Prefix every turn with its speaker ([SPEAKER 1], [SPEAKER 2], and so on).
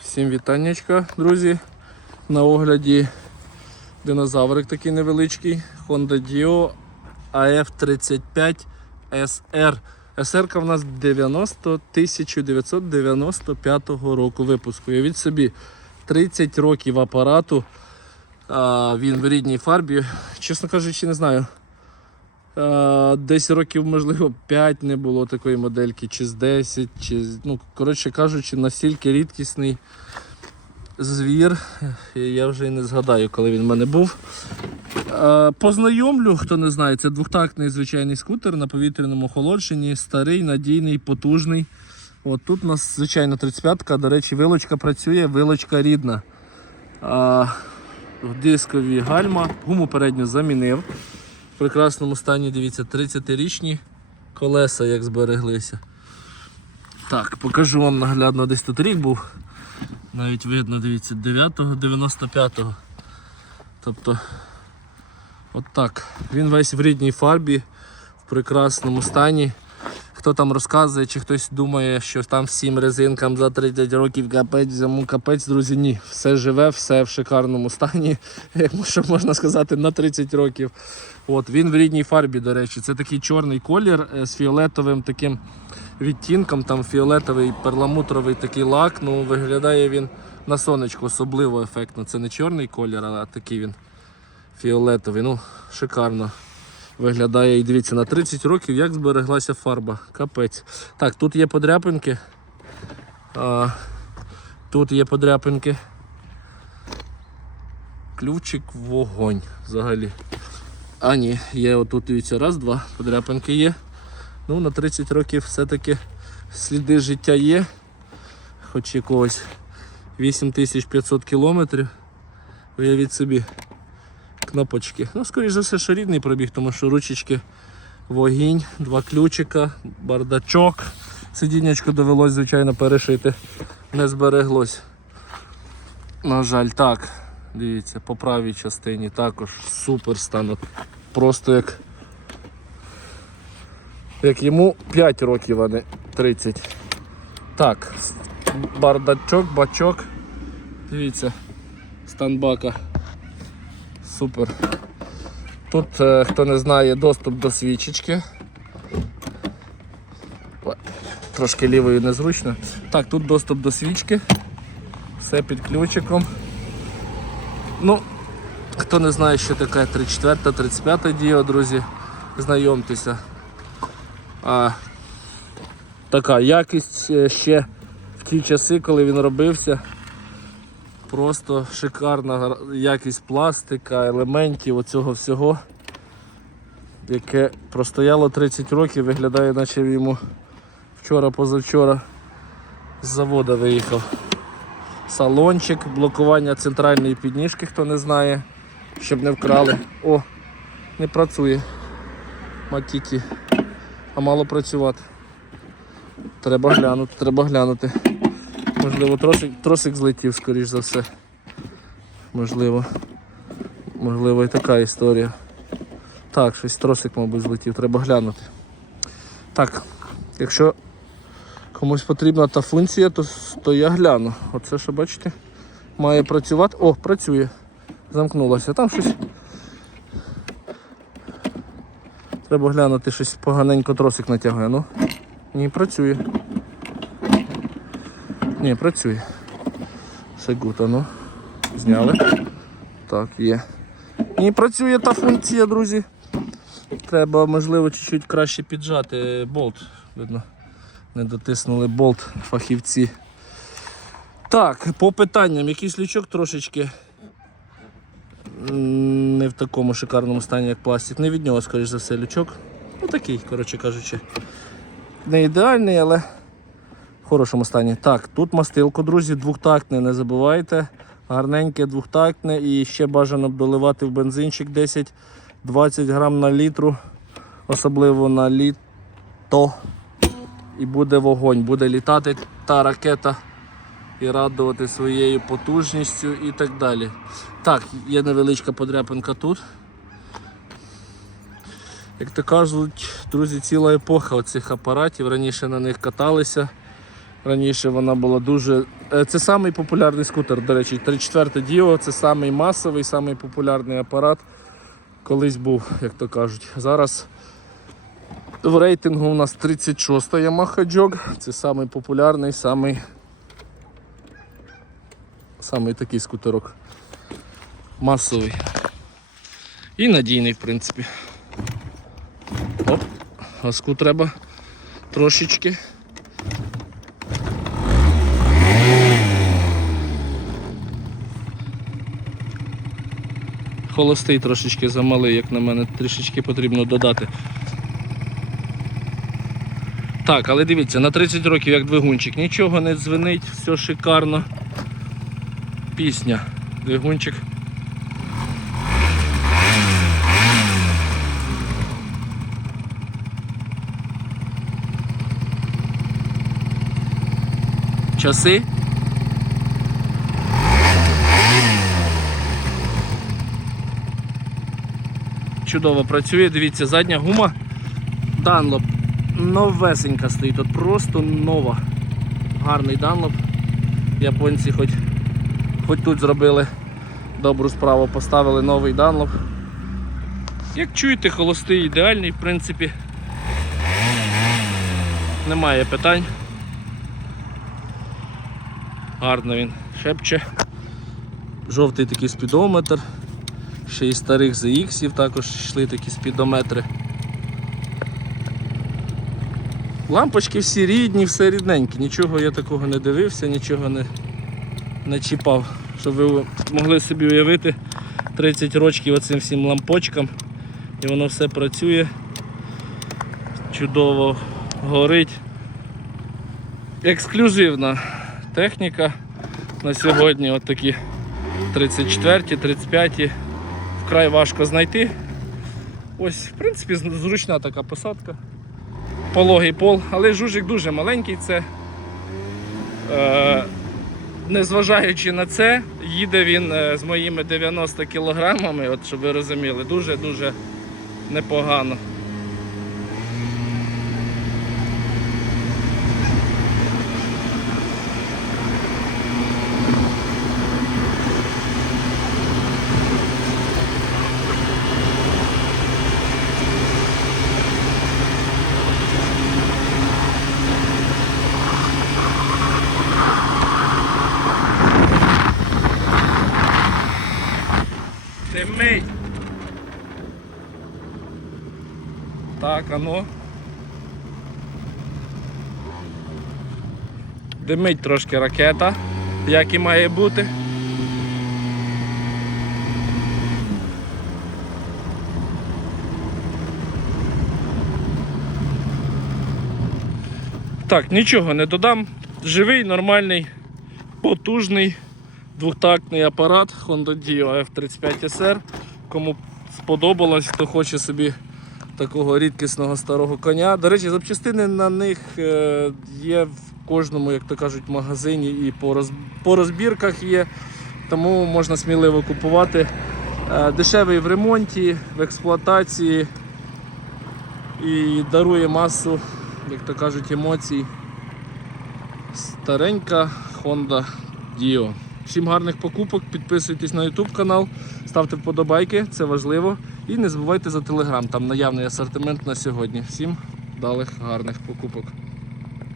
[SPEAKER 1] Всім вітаннячка, друзі. На огляді динозаврик такий невеличкий. Honda Dio AF35 SR. SR в нас 90 1995 року випуску. Уявіть собі 30 років апарату. Він в рідній фарбі. Чесно кажучи, не знаю. Е, Десь років, можливо, 5 не було такої модельки, чи з 10, чи ну, коротше кажучи, настільки рідкісний звір. Я вже і не згадаю, коли він в мене був. Е, Познайомлю, хто не знає, це двохтактний звичайний скутер на повітряному охолодженні, старий, надійний, потужний. От тут у нас, звичайно, 35-ка, до речі, вилочка працює, вилочка рідна. Дискові гальма, гуму передню замінив. В прекрасному стані, дивіться, 30-річні колеса як збереглися. Так, покажу вам наглядно, десь тут рік був. Навіть видно, дивіться, 9-го, 95-го. Тобто, от так. Він весь в рідній фарбі, в прекрасному стані. Хто там розказує, чи хтось думає, що там всім резинкам за 30 років капець, зиму капець, друзі, ні. Все живе, все в шикарному стані, як що можна сказати, на 30 років. От, він в рідній фарбі, до речі. Це такий чорний колір е, з фіолетовим таким відтінком, там фіолетовий перламутровий такий лак. Ну, виглядає він на сонечку особливо ефектно. Це не чорний колір, а такий він фіолетовий. Ну, шикарно виглядає. І дивіться, на 30 років як збереглася фарба. Капець. Так, тут є подряпинки. А, тут є подряпинки. Ключик вогонь взагалі. А ні, є отут дивіться, раз, два, подряпинки є. Ну, на 30 років все-таки сліди життя є. Хоч якогось 8500 кілометрів. Уявіть собі кнопочки. Ну, скоріш за все, що рідний пробіг, тому що ручечки вогінь, два ключика, бардачок. Сидіннячко довелось, звичайно, перешити. Не збереглось. На жаль, так. Дивіться, по правій частині також супер стан. Просто як. Як йому 5 років, а не 30. Так, бардачок, бачок. Дивіться, стан бака. Супер. Тут, е, хто не знає, доступ до свічечки. Трошки лівою незручно. Так, тут доступ до свічки. Все під ключиком. Ну, хто не знає, що таке 34 35 діо, друзі, знайомтеся. А, така якість е, ще в ті часи, коли він робився. Просто шикарна якість пластика, елементів оцього всього, яке простояло 30 років, виглядає, наче йому вчора-позавчора з завода виїхав. Салончик, блокування центральної підніжки, хто не знає, щоб не вкрали. О, не працює. Матіті. А мало працювати. Треба глянути, треба глянути. Можливо, тросик, тросик злетів, скоріш за все. Можливо. Можливо і така історія. Так, щось тросик, мабуть, злетів, треба глянути. Так, якщо комусь потрібна та функція, то, то я гляну. Оце що бачите, має працювати. О, працює. Замкнулося. Там щось. Треба глянути, щось поганенько тросик натягує. Ну, ні, працює. Ні, працює. Все гуто, ну. Зняли. Так, є. Ні, працює та функція, друзі. Треба, можливо, чуть-чуть краще піджати болт. Видно, не дотиснули болт фахівці. Так, по питанням, якийсь лючок трошечки не в такому шикарному стані, як пластик. Не від нього, скоріш за все, лючок. Ну такий, коротше кажучи. Не ідеальний, але в хорошому стані. Так, тут мастилко, друзі, двохтактне, не забувайте. Гарненьке двохтактне і ще бажано доливати в бензинчик 10-20 грам на літру, особливо на літо. І буде вогонь, буде літати та ракета і радувати своєю потужністю і так далі. Так, є невеличка подряпинка тут. Як то кажуть, друзі, ціла епоха оцих апаратів. Раніше на них каталися Раніше вона була дуже. е, Це самий популярний скутер, до речі, 34 Діо це самий масовий, самий популярний апарат. Колись був, як то кажуть. Зараз в рейтингу у нас 36-та Yamaha Jog. Це самий популярний, самий, самий такий скутерок. Масовий. І надійний, в принципі. Оп, газку треба трошечки. Холостий трошечки замалий, як на мене, трішечки потрібно додати. Так, але дивіться, на 30 років як двигунчик, нічого не дзвенить, все шикарно. Пісня. Двигунчик. Часи. Чудово працює, дивіться, задня гума Dunlop новесенька стоїть, от просто нова. Гарний Dunlop. Японці хоч, хоч тут зробили добру справу, поставили новий Dunlop. Як чуєте, холостий ідеальний, в принципі. Немає питань. Гарно він шепче. Жовтий такий спідометр. Ще й старих ZX також йшли такі спідометри. Лампочки всі рідні, все рідненькі. Нічого я такого не дивився, нічого не, не чіпав. Щоб ви могли собі уявити 30 років оцим всім лампочкам. І воно все працює. Чудово горить. Ексклюзивна техніка на сьогодні. От такі 34, 35 вкрай важко знайти. Ось, в принципі, зручна така посадка. Пологий пол, але жужик дуже маленький. Це, е, незважаючи на це, їде він е, з моїми 90 кілограмами, от щоб ви розуміли, дуже-дуже непогано. Димить. Так, ано. Димить трошки ракета, як і має бути. Так, нічого не додам. Живий, нормальний, потужний двохтактний апарат Honda Dio F35 SR. Кому сподобалось, хто хоче собі такого рідкісного старого коня. До речі, запчастини на них е, є в кожному, як то кажуть, магазині і по, роз... по розбірках є. Тому можна сміливо купувати. Е, Дешевий в ремонті, в експлуатації і дарує масу, як то кажуть, емоцій. Старенька Honda Dio. Всім гарних покупок, підписуйтесь на YouTube канал, ставте вподобайки, це важливо. І не забувайте за телеграм, там наявний асортимент на сьогодні. Всім далих гарних покупок.